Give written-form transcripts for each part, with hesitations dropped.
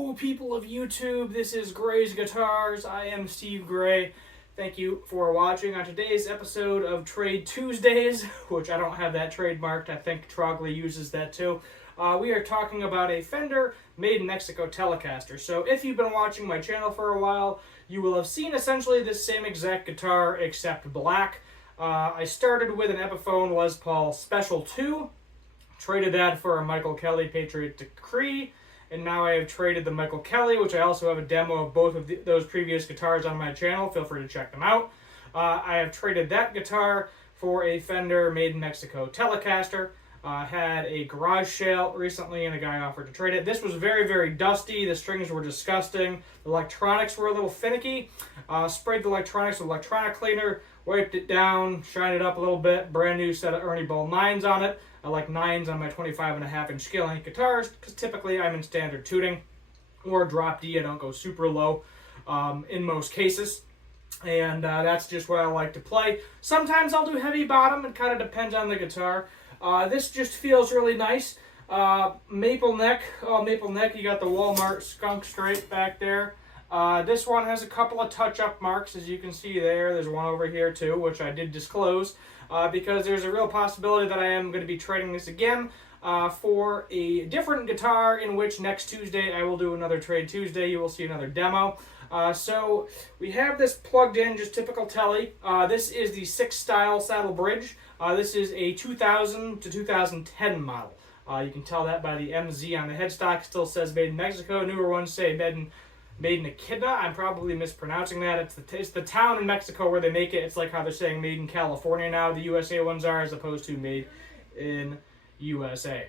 Hello, people of YouTube. This is Gray's Guitars. I am Steve Gray. Thank you for watching on today's episode of Trade Tuesdays, which I don't have that trademarked. I think Trogley uses that too. We are talking about a Fender Made in Mexico Telecaster. So if you've been watching my channel for a while, you will have seen essentially the same exact guitar except black. I started with an Epiphone Les Paul Special 2, traded that for a Michael Kelly Patriot Decree, and now I have traded the Michael Kelly, which I also have a demo of both of those previous guitars on my channel. Feel free to check them out. I have traded that guitar for a Fender Made in Mexico Telecaster. Had a garage sale recently and a guy offered to trade it. This was very, very dusty. The strings were disgusting. The electronics were a little finicky. Sprayed the electronics with electronic cleaner, wiped it down, shined it up a little bit. Brand new set of Ernie Ball 9s on it. I like 9s on my 25.5-inch scale length guitars because typically I'm in standard tuning or drop D. I don't go super low in most cases. And that's just what I like to play. Sometimes I'll do heavy bottom. It kind of depends on the guitar. This just feels really nice. Maple neck. Oh, maple neck. You got the Walmart skunk straight back there. This one has a couple of touch-up marks, as you can see there. There's one over here too, which I did disclose, because there's a real possibility that I am going to be trading this again for a different guitar, in which next Tuesday I will do another Trade Tuesday. You will see another demo. So we have this plugged in, just typical Tele. This is the 6 style saddle bridge. This is a 2000 to 2010 model. You can tell that by the MZ on the headstock. Still says made in Mexico. Newer ones say made in Echidna. I'm probably mispronouncing that. It's the town in Mexico where they make it. It's like how they're saying made in California now, the USA ones are, as opposed to made in USA.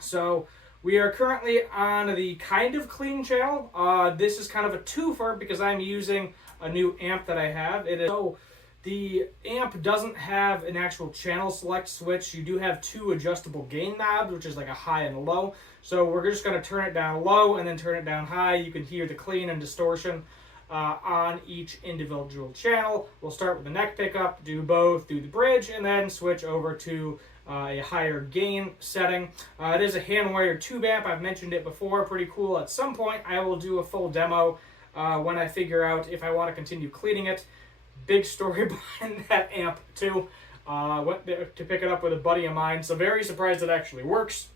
So we are currently on the kind of clean channel. This is kind of a twofer because I'm using a new amp that I have. So the amp doesn't have an actual channel select switch. You do have 2 adjustable gain knobs, which is like a high and a low. So we're just going to turn it down low and then turn it down high. You can hear the clean and distortion on each individual channel. We'll start with the neck pickup, do both, do the bridge, and then switch over to a higher gain setting. It is a hand-wired tube amp. I've mentioned it before. Pretty cool. At some point, I will do a full demo when I figure out if I want to continue cleaning it. Big story behind that amp, too. Went there to pick it up with a buddy of mine, so very surprised it actually works.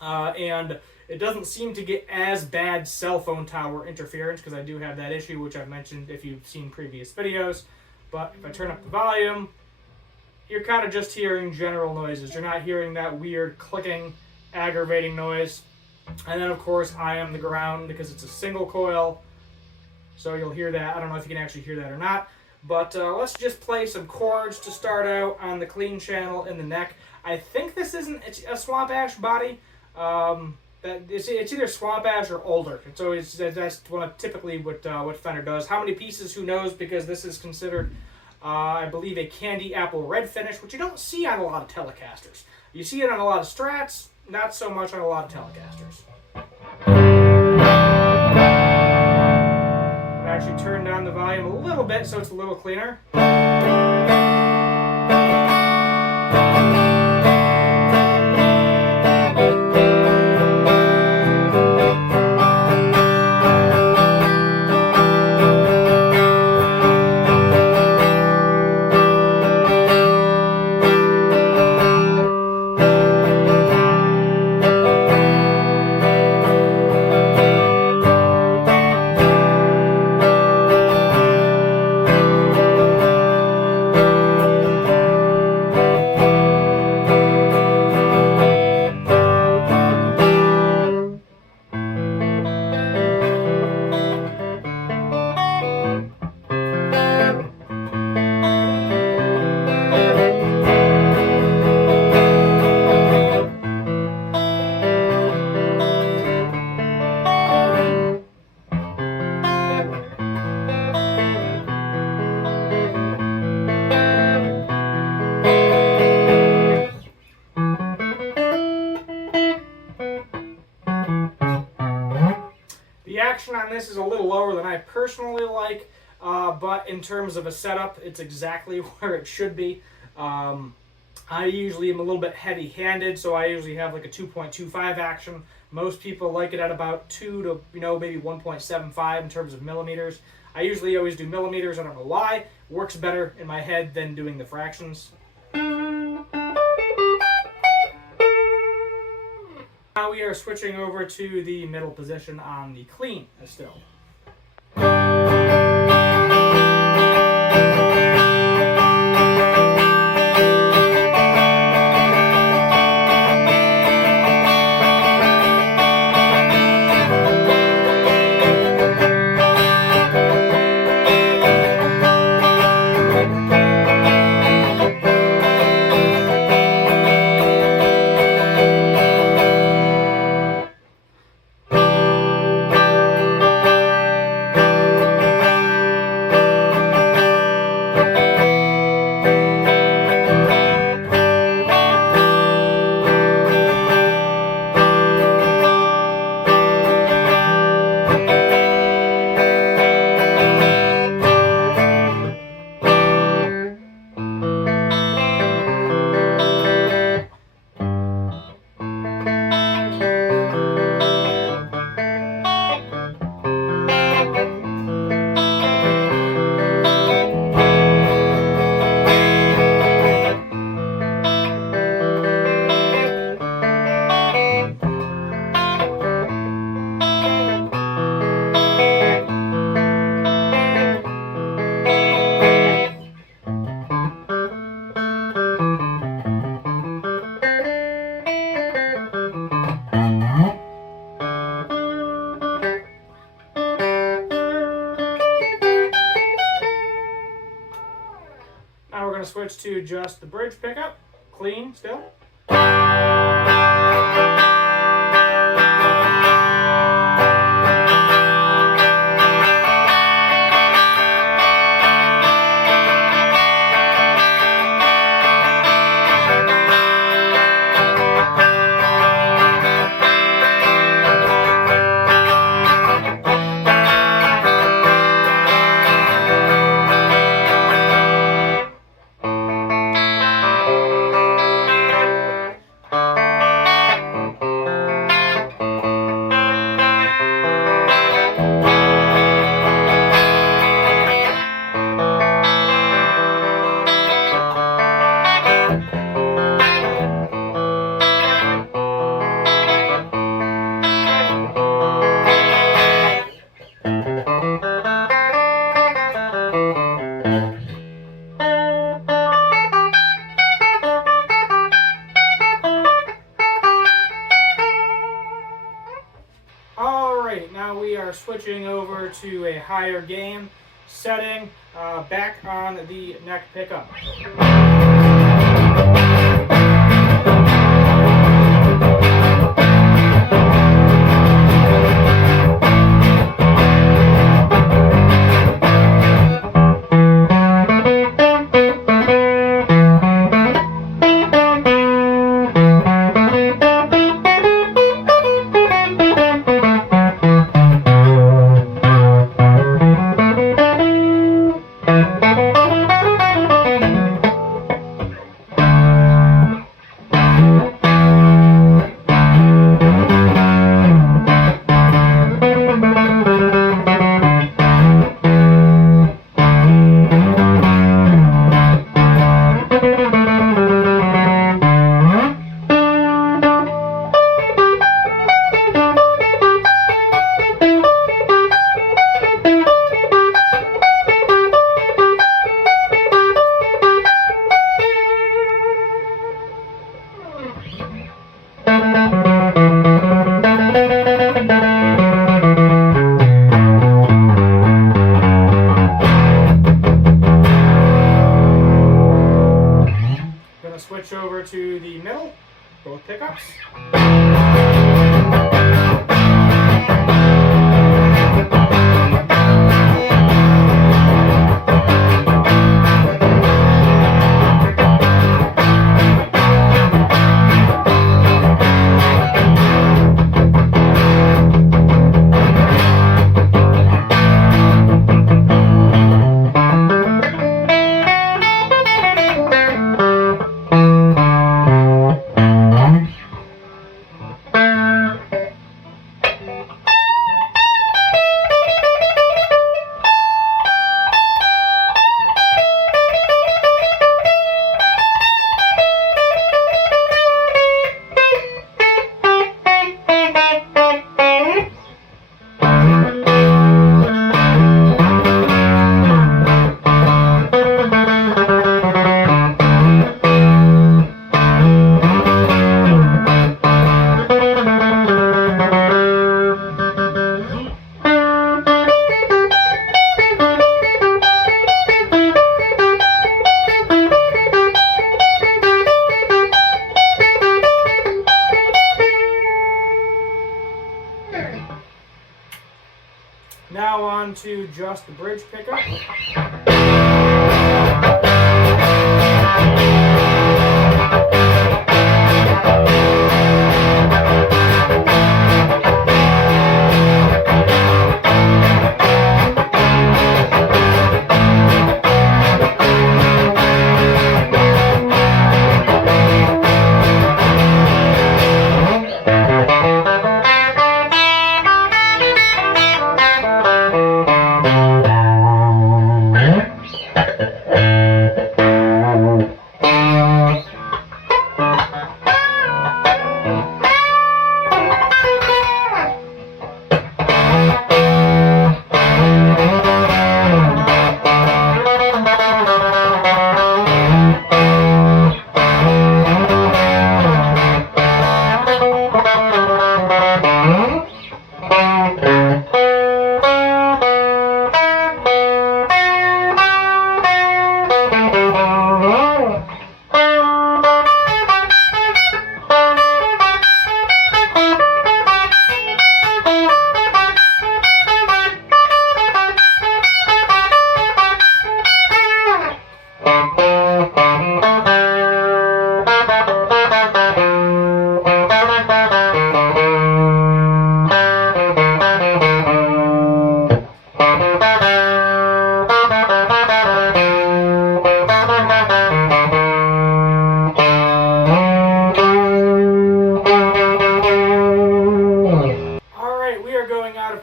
And it doesn't seem to get as bad cell phone tower interference, because I do have that issue, which I've mentioned if you've seen previous videos. But if I turn up the volume, you're kind of just hearing general noises. You're not hearing that weird clicking, aggravating noise. And then, of course, I am the ground because it's a single coil. So you'll hear that. I don't know if you can actually hear that or not. But let's just play some chords to start out on the clean channel in the neck. I think this isn't a Swamp Ash body. It's either Swamp Ash or older. And so that's typically what Fender does. How many pieces, who knows, because this is considered, I believe, a candy apple red finish, which you don't see on a lot of Telecasters. You see it on a lot of Strats, not so much on a lot of Telecasters. Actually turn down the volume a little bit so it's a little cleaner. The action on this is a little lower than I personally like, but in terms of a setup, it's exactly where it should be. I usually am a little bit heavy-handed, so I usually have like a 2.25 action. Most people like it at about 2 to maybe 1.75 in terms of millimeters. I usually always do millimeters. I don't know why. It works better in my head than doing the fractions. Now we are switching over to the middle position on the clean still. Now we're going to switch to just the bridge pickup, clean still. Alright, now we are switching over to a higher gain setting, back on the neck pickup. Now on to just the bridge pickup.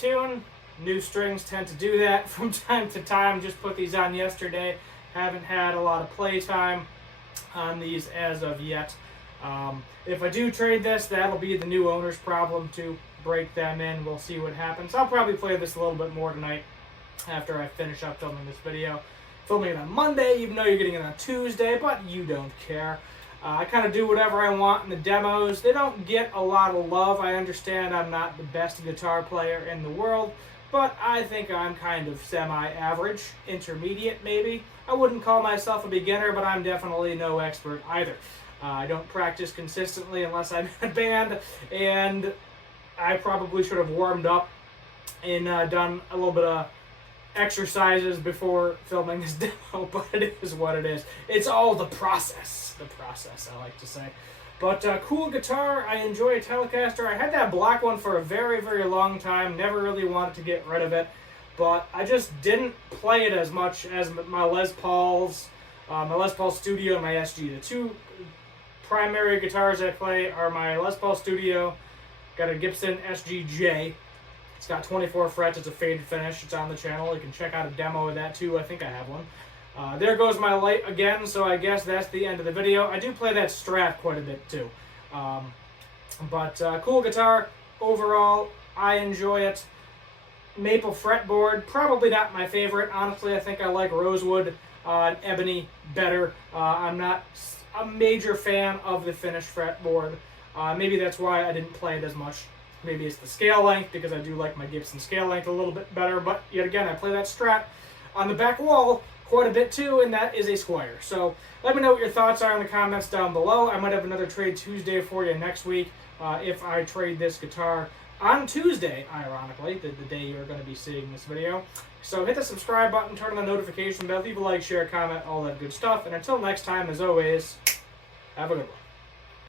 Tune. New strings tend to do that from time to time. Just put these on yesterday. Haven't had a lot of play time on these as of yet. If I do trade this, that'll be the new owner's problem to break them in. We'll see what happens. I'll probably play this a little bit more tonight after I finish up filming this video. Filming it on Monday, even though you're getting it on Tuesday, but you don't care. I kind of do whatever I want in the demos. They don't get a lot of love. I understand I'm not the best guitar player in the world, but I think I'm kind of semi-average, intermediate maybe. I wouldn't call myself a beginner, but I'm definitely no expert either. I don't practice consistently unless I'm in a band, and I probably should have warmed up and done a little bit of exercises before filming this demo, but it is what it is. It's all the process, I like to say. But cool guitar. I enjoy a Telecaster. I had that black one for a very, very long time. Never really wanted to get rid of it, but I just didn't play it as much as my Les Pauls, my Les Paul Studio and my SG. The two primary guitars I play are my Les Paul Studio, got a Gibson SG-J. It's got 24 frets. It's a faded finish. It's on the channel. You can check out a demo of that too. I think I have one. There goes my light again, so I guess that's the end of the video. I do play that Strat quite a bit too. Cool guitar. Overall, I enjoy it. Maple fretboard, probably not my favorite. Honestly, I think I like rosewood and ebony better. I'm not a major fan of the finished fretboard. Maybe that's why I didn't play it as much. Maybe it's the scale length, because I do like my Gibson scale length a little bit better, but yet again, I play that Strat on the back wall quite a bit too, and that is a Squire. So let me know what your thoughts are in the comments down below. I might have another Trade Tuesday for you next week if I trade this guitar on Tuesday, ironically, the day you're going to be seeing this video. So hit the subscribe button, turn on the notification bell, leave a like, share, comment, all that good stuff, and until next time, as always, have a good one.